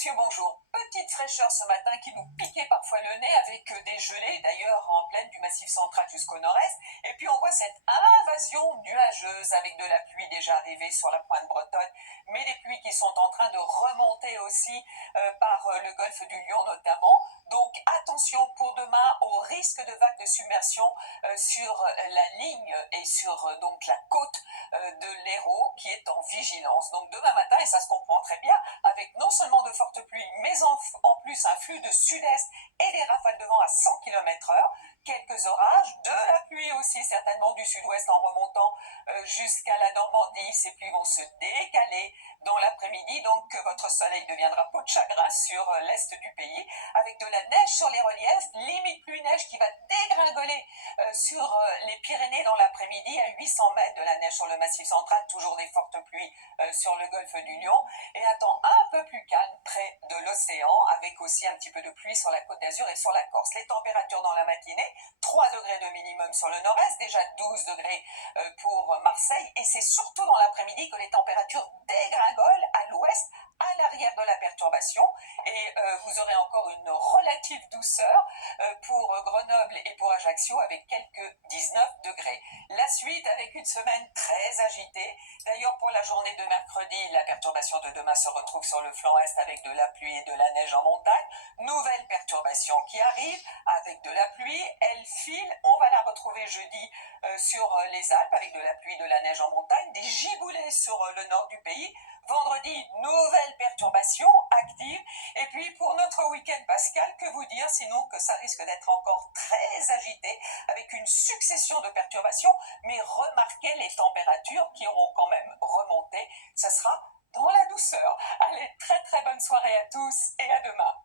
Monsieur, bonjour. Petite fraîcheur ce matin qui nous piquait parfois le nez avec des gelées, d'ailleurs en pleine du Massif central jusqu'au nord-est. Et puis on voit cette invasion nuageuse avec de la pluie déjà arrivée sur la pointe bretonne, mais des pluies qui sont en train de remonter aussi par le golfe du Lion notamment. Donc attention pour demain au risque de vagues de submersion sur la ligne et sur donc la côte de l'Hérault qui est en vigilance. Donc demain matin, et ça se comprend très bien, avec non seulement de fortes pluies, mais en plus un flux de sud-est et des rafales de vent à 100 km/h, quelques orages, de la pluie aussi certainement du sud-ouest en remontant jusqu'à la Normandie. Ces pluies vont se décaler dans l'après-midi, donc votre soleil deviendra peau de chagrin sur l'est du pays, avec de la neige sur les reliefs, limite pluie-neige qui va dégringoler sur les Pyrénées dans l'après-midi, à 800 mètres de la neige sur le Massif central, toujours des fortes pluies sur le golfe du Lion, et un temps un peu plus calme près de l'océan, avec aussi un petit peu de pluie sur la Côte d'Azur et sur la Corse. Les températures dans la matinée, 3 degrés de minimum sur le nord-est, déjà 12 degrés pour Marseille, et c'est surtout dans l'après-midi que les températures dégringolent à l'ouest, à l'arrière de la perturbation, et vous aurez encore une relative douceur pour Grenoble et pour Ajaccio avec quelques 19 degrés. La suite avec une semaine très agitée. D'ailleurs, pour la journée de mercredi, la perturbation de demain se retrouve sur le flanc est avec de la pluie et de la neige en montagne. Nouvelle perturbation qui arrive avec de la pluie. Elle file. On va la retrouver jeudi sur les Alpes avec de la pluie et de la neige en montagne. Des giboulées sur le nord du pays. Vendredi, nouvelle perturbation active. Et puis pour notre week-end pascal, que vous dire sinon que ça risque d'être encore très agité avec une succession de perturbations, mais remarquez les températures qui auront quand même remonté. Ça sera dans la douceur. Allez, très très bonne soirée à tous et à demain.